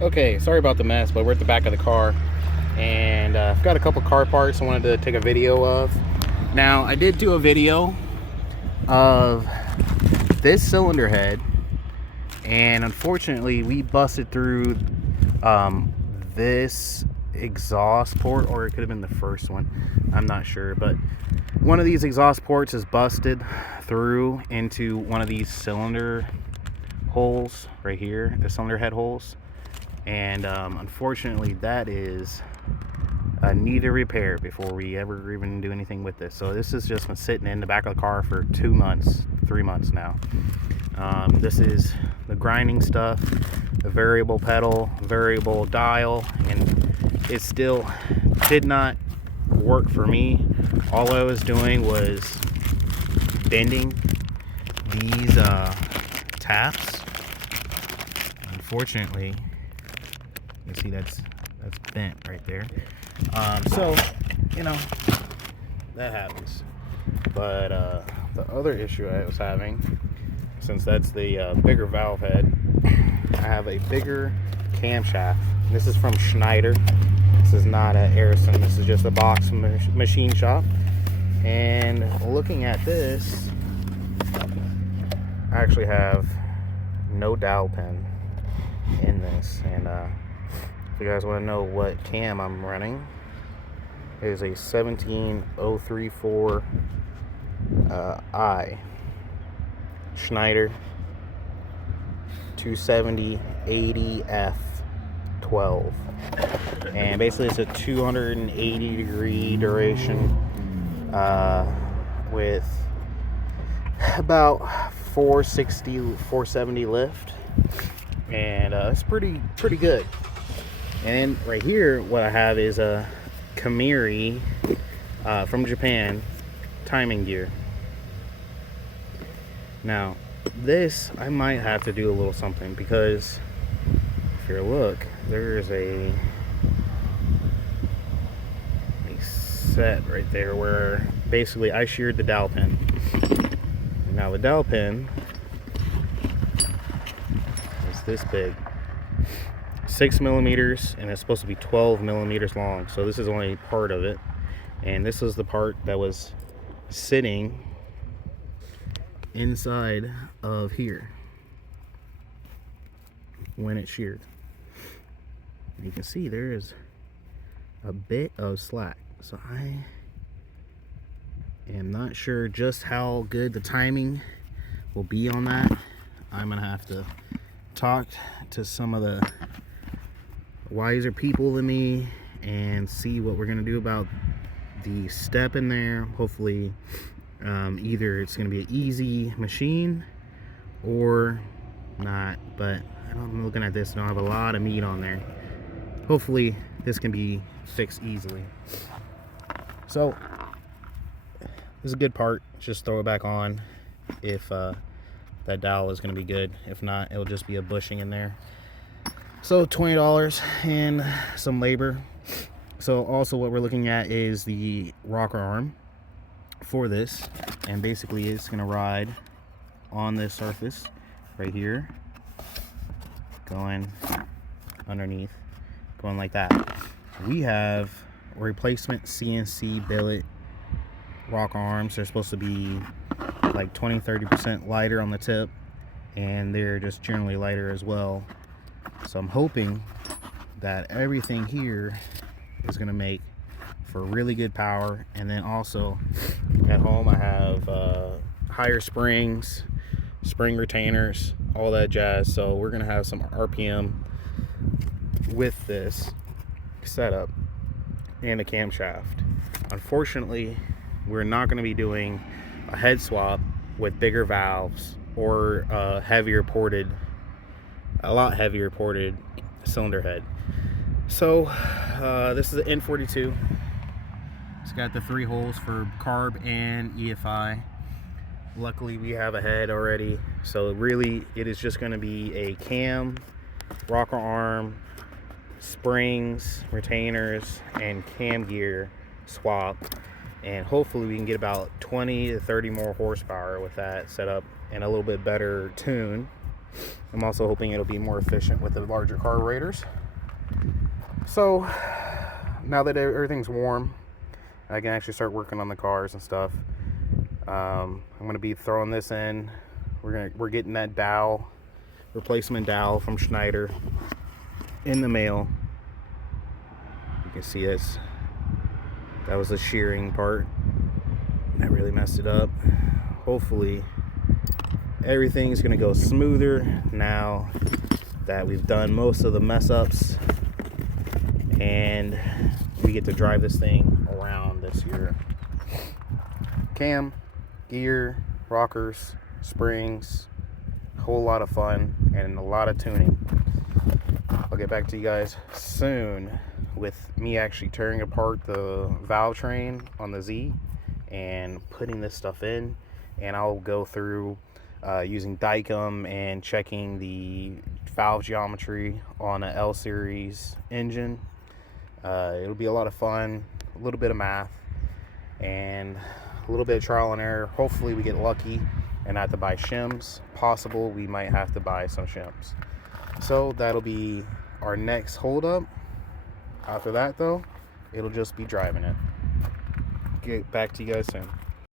Okay, sorry about the mess, but we're at the back of the car, and I've got a couple car parts I wanted to take a video of. Now, I did do a video of this cylinder head, and unfortunately, we busted through this exhaust port, or it could have been the first one. I'm not sure, but one of these exhaust ports is busted through into one of these cylinder holes right here, the cylinder head holes. And unfortunately, that is need a repair before we ever even do anything with this. So this has just been sitting in the back of the car for 2 months, 3 months now. This is the grinding stuff, the variable pedal, variable dial, and it still did not work for me. All I was doing was bending these taps. Unfortunately, you see that's bent right there. So you know, that happens. But the other issue I was having, since that's the bigger valve head, I have a bigger camshaft. This is from Schneider. This is not an Airson. This is just a box from a machine shop. And looking at this, I actually have no dowel pin in this. And if you guys want to know what cam I'm running, it is a 17034 I Schneider 270 80F12, and basically it's a 280 degree duration with about 470 lift, and it's pretty good. And then right here, what I have is a Kamiri from Japan timing gear. Now, this I might have to do a little something, because if you look, there's a set right there where basically I sheared the dowel pin. Now the dowel pin is this big, 6 millimeters, and it's supposed to be 12 millimeters long. So this is only part of it, and this is the part that was sitting inside of here when it sheared. And you can see there is a bit of slack, so I am not sure just how good the timing will be on that. I'm gonna have to talk to some of the wiser people than me and see what we're gonna do about the step in there. Hopefully either it's gonna be an easy machine or not, but I'm looking at this and I have a lot of meat on there. Hopefully this can be fixed easily. So this is a good part. Just throw it back on if that dowel is going to be good. If not, it'll just be a bushing in there. So $20 and some labor. So also what we're looking at is the rocker arm for this, and basically it's going to ride on this surface right here, going underneath, going like that. We have replacement CNC billet rocker arms. They're supposed to be like 20-30% lighter on the tip, and they're just generally lighter as well. So I'm hoping that everything here is going to make for really good power. And then also at home I have higher springs, spring retainers, all that jazz. So we're going to have some RPM with this setup and a camshaft. Unfortunately, we're not going to be doing a head swap with bigger valves or a lot heavier ported cylinder head. So this is an N42. It's got the 3 holes for carb and EFI. Luckily we have a head already, so really it is just going to be a cam, rocker arm, springs, retainers, and cam gear swap, and hopefully we can get about 20 to 30 more horsepower with that setup and a little bit better tune. I'm also hoping it'll be more efficient with the larger carburetors. So now that everything's warm, I can actually start working on the cars and stuff. I'm gonna be throwing this in. We're getting that dowel, replacement dowel from Schneider in the mail. You can see this. That was the shearing part. That really messed it up. Hopefully everything's gonna go smoother now that we've done most of the mess ups, and we get to drive this thing around this year. Cam, gear, rockers, springs, a whole lot of fun and a lot of tuning. I'll get back to you guys soon with me actually tearing apart the valve train on the Z and putting this stuff in, and I'll go through using Dicom and checking the valve geometry on an L series engine. It'll be a lot of fun, a little bit of math, and a little bit of trial and error. Hopefully we get lucky and not have to buy shims. Possible we might have to buy some shims. So that'll be our next holdup. After that though, it'll just be driving it. Get back to you guys soon.